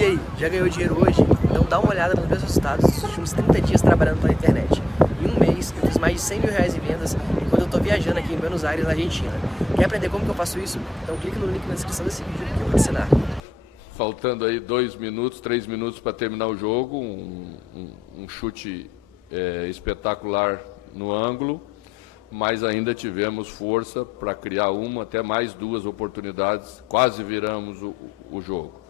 E aí, já ganhou dinheiro hoje? Então dá uma olhada nos meus resultados dos últimos 30 dias trabalhando pela internet. Em um mês, eu fiz mais de 100 mil reais em vendas enquanto eu estou viajando aqui em Buenos Aires, na Argentina. Quer aprender como que eu faço isso? Então clique no link na descrição desse vídeo que eu vou te ensinar. Faltando aí 2 minutos, 3 minutos para terminar o jogo, um chute espetacular no ângulo, mas ainda tivemos força para criar uma, até mais 2 oportunidades, quase viramos o jogo.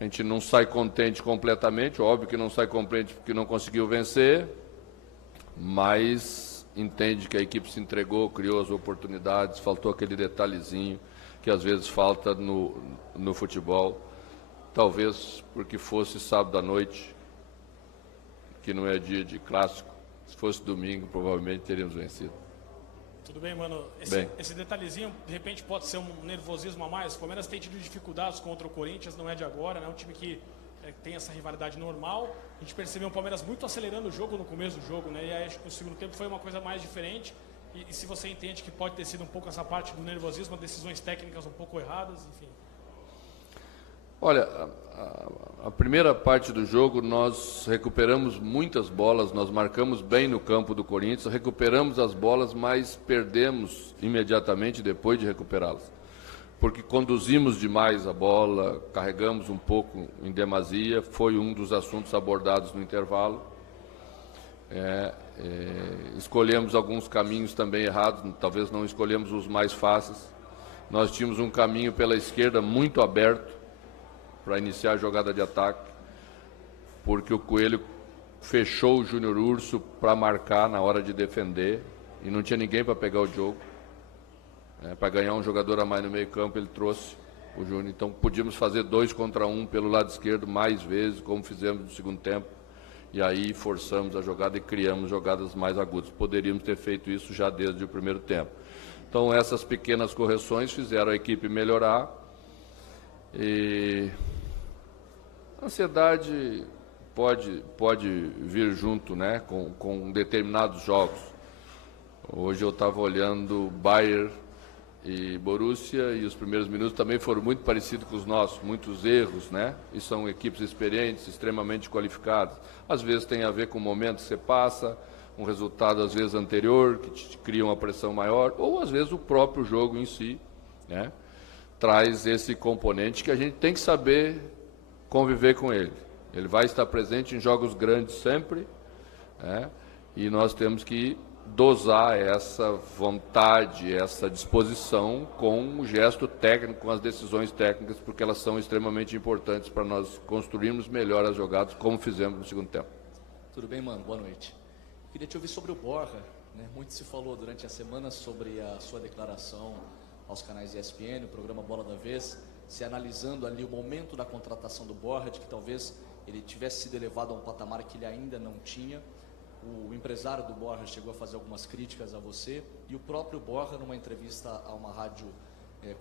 A gente não sai contente completamente, óbvio que não sai contente porque não conseguiu vencer, mas entende que a equipe se entregou, criou as oportunidades, faltou aquele detalhezinho que às vezes falta no futebol, talvez porque fosse sábado à noite, que não é dia de clássico. Se fosse domingo, provavelmente teríamos vencido. Tudo bem, mano. Esse detalhezinho, de repente, pode ser um nervosismo a mais. O Palmeiras tem tido dificuldades contra o Corinthians, não é de agora, né? É um time que tem essa rivalidade normal. A gente percebeu o Palmeiras muito acelerando o jogo no começo do jogo, né? E aí acho que o segundo tempo foi uma coisa mais diferente. E se você entende que pode ter sido um pouco essa parte do nervosismo, decisões técnicas um pouco erradas, enfim. Olha, a primeira parte do jogo nós recuperamos muitas bolas, nós marcamos bem no campo do Corinthians, recuperamos as bolas, mas perdemos imediatamente depois de recuperá-las. Porque conduzimos demais a bola, carregamos um pouco em demasia, foi um dos assuntos abordados no intervalo. Escolhemos alguns caminhos também errados, talvez não escolhemos os mais fáceis. Nós tínhamos um caminho pela esquerda muito aberto para iniciar a jogada de ataque, porque o Coelho fechou o Júnior Urso para marcar na hora de defender e não tinha ninguém para pegar o jogo. Para ganhar um jogador a mais no meio campo, ele trouxe o Júnior. Então podíamos fazer 2 contra 1 pelo lado esquerdo mais vezes, como fizemos no segundo tempo. E aí forçamos a jogada e criamos jogadas mais agudas. Poderíamos ter feito isso já desde o primeiro tempo. Então essas pequenas correções fizeram a equipe melhorar. E a ansiedade pode vir junto, né, com determinados jogos. Hoje eu estava olhando Bayern e Borussia e os primeiros minutos também foram muito parecidos com os nossos, muitos erros, né? E são equipes experientes, extremamente qualificadas. Às vezes tem a ver com o momento que você passa, um resultado às vezes anterior, que te cria uma pressão maior, ou às vezes o próprio jogo em si, né? Traz esse componente que a gente tem que saber conviver com ele. Ele vai estar presente em jogos grandes sempre, né? E nós temos que dosar essa vontade, essa disposição com o gesto técnico, com as decisões técnicas, porque elas são extremamente importantes para nós construirmos melhor as jogadas, como fizemos no segundo tempo. Tudo bem, mano? Boa noite. Queria te ouvir sobre o Borja, né? Muito se falou durante a semana sobre a sua declaração aos canais ESPN, o programa Bola da Vez, se analisando ali o momento da contratação do Borja, de que talvez ele tivesse sido elevado a um patamar que ele ainda não tinha. O empresário do Borja chegou a fazer algumas críticas a você, e o próprio Borja, numa entrevista a uma rádio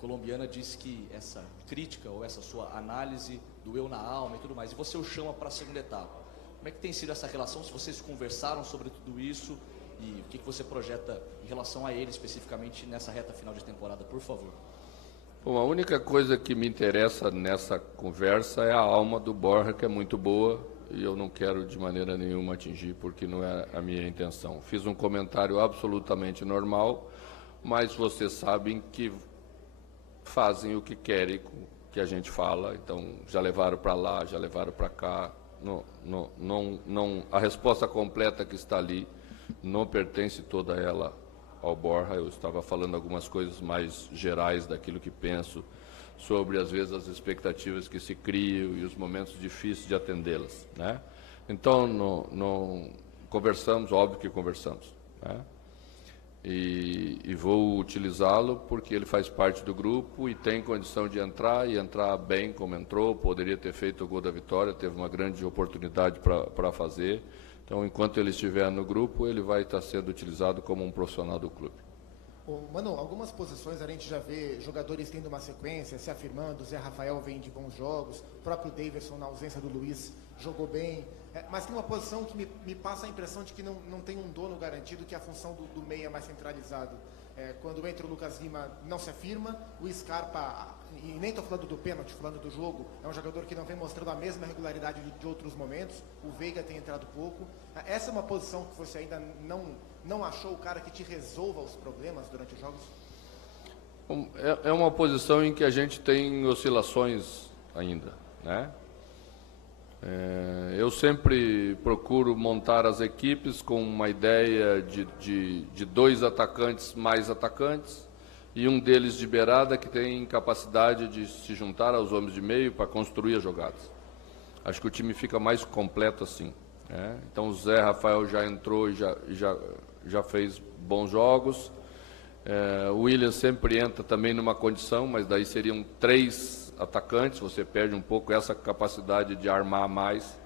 colombiana, disse que essa crítica ou essa sua análise doeu na alma e tudo mais, e você o chama para a segunda etapa. Como é que tem sido essa relação, se vocês conversaram sobre tudo isso, e o que você projeta em relação a ele especificamente nessa reta final de temporada, por favor? Bom, a única coisa que me interessa nessa conversa é a alma do Borja, que é muito boa, e eu não quero de maneira nenhuma atingir, porque não é a minha intenção. Fiz um comentário absolutamente normal, mas vocês sabem que fazem o que querem com o que a gente fala, então já levaram para lá, já levaram para cá. A resposta completa que está ali não pertence toda ela ao Borja. Eu estava falando algumas coisas mais gerais daquilo que penso sobre, às vezes, as expectativas que se criam e os momentos difíceis de atendê-las, né? Então, não conversamos, óbvio que conversamos, né? E vou utilizá-lo porque ele faz parte do grupo e tem condição de entrar, e entrar bem como entrou. Poderia ter feito o gol da vitória, teve uma grande oportunidade para fazer. Então, enquanto ele estiver no grupo, ele vai estar sendo utilizado como um profissional do clube. Mano, algumas posições a gente já vê jogadores tendo uma sequência, se afirmando. O Zé Rafael vem de bons jogos, o próprio Daverson, na ausência do Luiz, jogou bem. Mas tem uma posição que me passa a impressão de que não tem um dono garantido, que é a função do meia mais centralizado. Quando entra o Lucas Lima, não se afirma, o Scarpa e nem estou falando do pênalti, falando do jogo, é um jogador que não vem mostrando a mesma regularidade de outros momentos. O Veiga tem entrado pouco. Essa é uma posição que você ainda não achou o cara que te resolva os problemas durante os jogos? É uma posição em que a gente tem oscilações ainda, né? Eu sempre procuro montar as equipes com uma ideia de 2 atacantes mais atacantes e um deles de beirada que tem capacidade de se juntar aos homens de meio para construir as jogadas. Acho que o time fica mais completo assim, né? Então o Zé Rafael já entrou e já fez bons jogos. O William sempre entra também numa condição, mas daí seriam 3 atacantes, você perde um pouco essa capacidade de armar mais.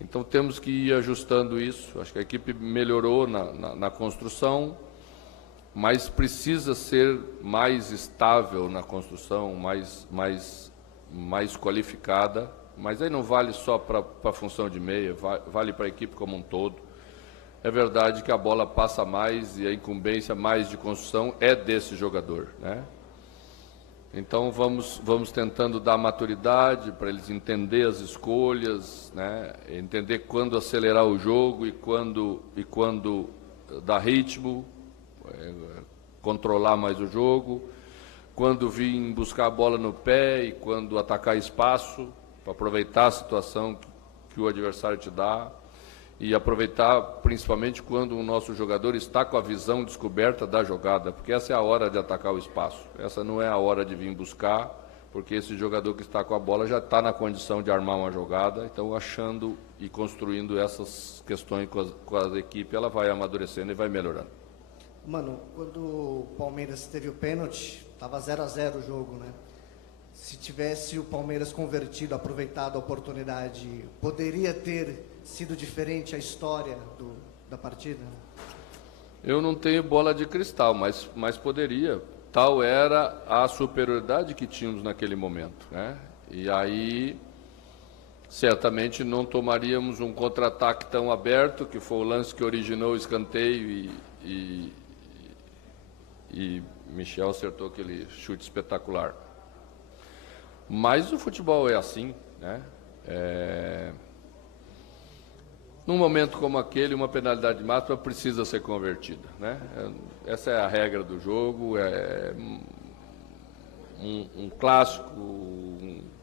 Então temos que ir ajustando isso. Acho que a equipe melhorou na construção, mas precisa ser mais estável na construção, mais qualificada. Mas aí não vale só para a função de meia, vale para a equipe como um todo. É verdade que a bola passa mais e a incumbência mais de construção é desse jogador, né? Então vamos tentando dar maturidade para eles entender as escolhas, né? Entender quando acelerar o jogo e quando dar ritmo, controlar mais o jogo, quando vir buscar a bola no pé e quando atacar espaço, para aproveitar a situação que o adversário te dá. E aproveitar principalmente quando o nosso jogador está com a visão descoberta da jogada, porque essa é a hora de atacar o espaço, essa não é a hora de vir buscar, porque esse jogador que está com a bola já está na condição de armar uma jogada. Então, achando e construindo essas questões com a equipe, ela vai amadurecendo e vai melhorando. Mano, quando o Palmeiras teve o pênalti, estava 0-0 o jogo, né? Se tivesse o Palmeiras convertido, aproveitado a oportunidade, poderia ter sido diferente a história da partida? Eu não tenho bola de cristal, mas poderia. Tal era a superioridade que tínhamos naquele momento, né? E aí, certamente não tomaríamos um contra-ataque tão aberto, que foi o lance que originou o escanteio e Michel acertou aquele chute espetacular. Mas o futebol é assim, né? Num momento como aquele, uma penalidade máxima precisa ser convertida, né? Essa é a regra do jogo, é um clássico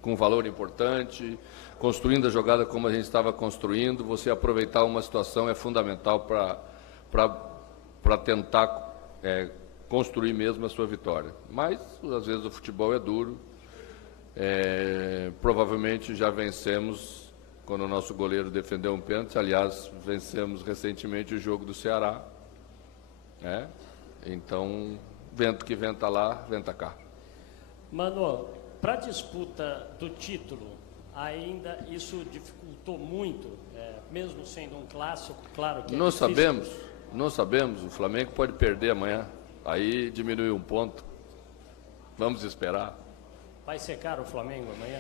com valor importante, construindo a jogada como a gente estava construindo. Você aproveitar uma situação é fundamental para tentar construir mesmo a sua vitória. Mas, às vezes, o futebol é duro. Provavelmente já vencemos quando o nosso goleiro defendeu um pênalti. Aliás, vencemos recentemente o jogo do Ceará, né? Então, vento que venta lá, venta cá. Mano, para a disputa do título, ainda isso dificultou muito, mesmo sendo um clássico, claro que não sabemos, o Flamengo pode perder amanhã, aí diminui um ponto, vamos esperar. Vai secar o Flamengo amanhã?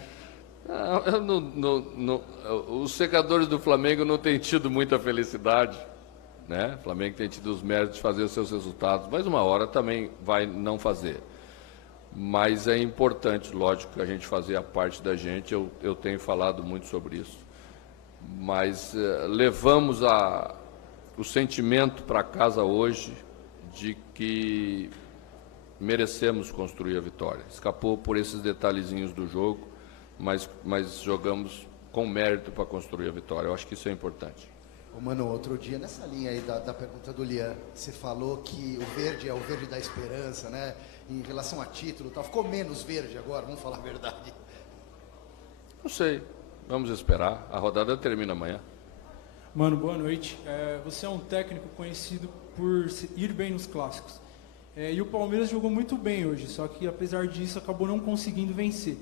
Os secadores do Flamengo não têm tido muita felicidade, né? O Flamengo tem tido os méritos de fazer os seus resultados, mas uma hora também vai não fazer. Mas é importante, lógico, a gente fazer a parte da gente. Eu tenho falado muito sobre isso. Mas levamos o sentimento para casa hoje de que merecemos construir a vitória. Escapou por esses detalhezinhos do jogo, mas jogamos com mérito para construir a vitória. Eu acho que isso é importante. Mano, outro dia, nessa linha aí da pergunta do Lian, você falou que o verde é o verde da esperança, né? Em relação a título, tal. Ficou menos verde agora, vamos falar a verdade. Não sei, vamos esperar. A rodada termina amanhã. Mano, boa noite. Você é um técnico conhecido por ir bem nos clássicos. E o Palmeiras jogou muito bem hoje, só que apesar disso acabou não conseguindo vencer.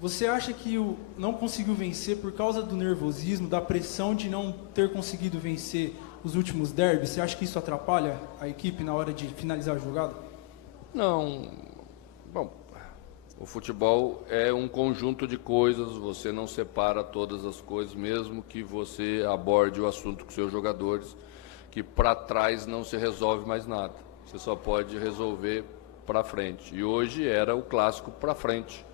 Você acha que não conseguiu vencer por causa do nervosismo, da pressão de não ter conseguido vencer os últimos derbys? Você acha que isso atrapalha a equipe na hora de finalizar a jogada? Não. Bom, o futebol é um conjunto de coisas, você não separa todas as coisas, mesmo que você aborde o assunto com seus jogadores, que para trás não se resolve mais nada. Você só pode resolver para frente. E hoje era o clássico para frente.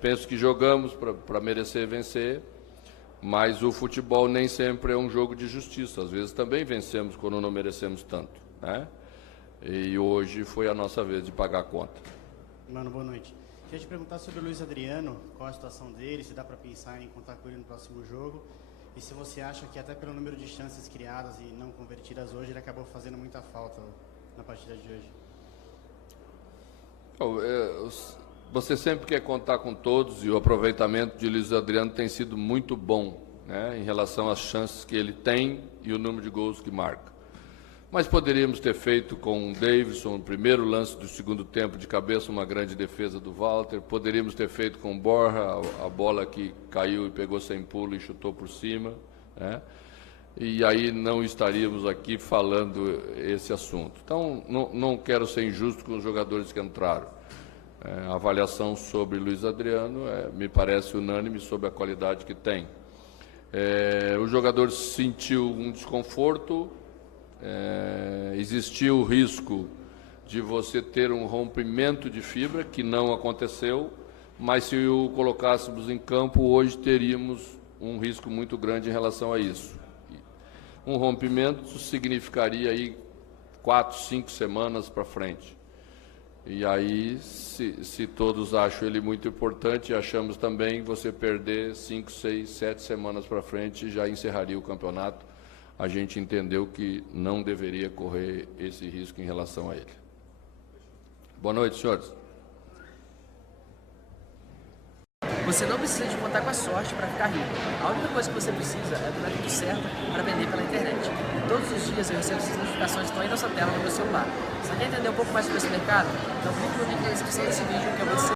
Penso que jogamos para merecer vencer, mas o futebol nem sempre é um jogo de justiça. Às vezes também vencemos quando não merecemos tanto, né? E hoje foi a nossa vez de pagar a conta. Mano, boa noite. Queria te perguntar sobre o Luiz Adriano, qual a situação dele, se dá para pensar em contar com ele no próximo jogo, e se você acha que até pelo número de chances criadas e não convertidas hoje, ele acabou fazendo muita falta na partida de hoje. Você sempre quer contar com todos, e o aproveitamento de Luiz Adriano tem sido muito bom, né, em relação às chances que ele tem e o número de gols que marca. Mas poderíamos ter feito com o Davidson, no primeiro lance do segundo tempo de cabeça, uma grande defesa do Walter. Poderíamos ter feito com o Borja, a bola que caiu e pegou sem pulo e chutou por cima, né? E aí não estaríamos aqui falando esse assunto. Então, não quero ser injusto com os jogadores que entraram. A avaliação sobre Luiz Adriano me parece unânime sobre a qualidade que tem. O jogador sentiu um desconforto. Existiu o risco de você ter um rompimento de fibra, que não aconteceu, mas se o colocássemos em campo, hoje teríamos um risco muito grande em relação a isso. Um rompimento significaria aí 4, 5 semanas para frente. E aí, se todos acham ele muito importante, achamos também você perder 5, 6, 7 semanas para frente, já encerraria o campeonato. A gente entendeu que não deveria correr esse risco em relação a ele. Boa noite, senhores. Você não precisa de contar com a sorte para ficar rico. A única coisa que você precisa é do método certo para vender pela internet. Todos os dias eu recebo essas notificações que estão aí na sua tela no meu celular. Você quer entender um pouco mais sobre esse mercado? Então clique no link na descrição desse vídeo que eu vou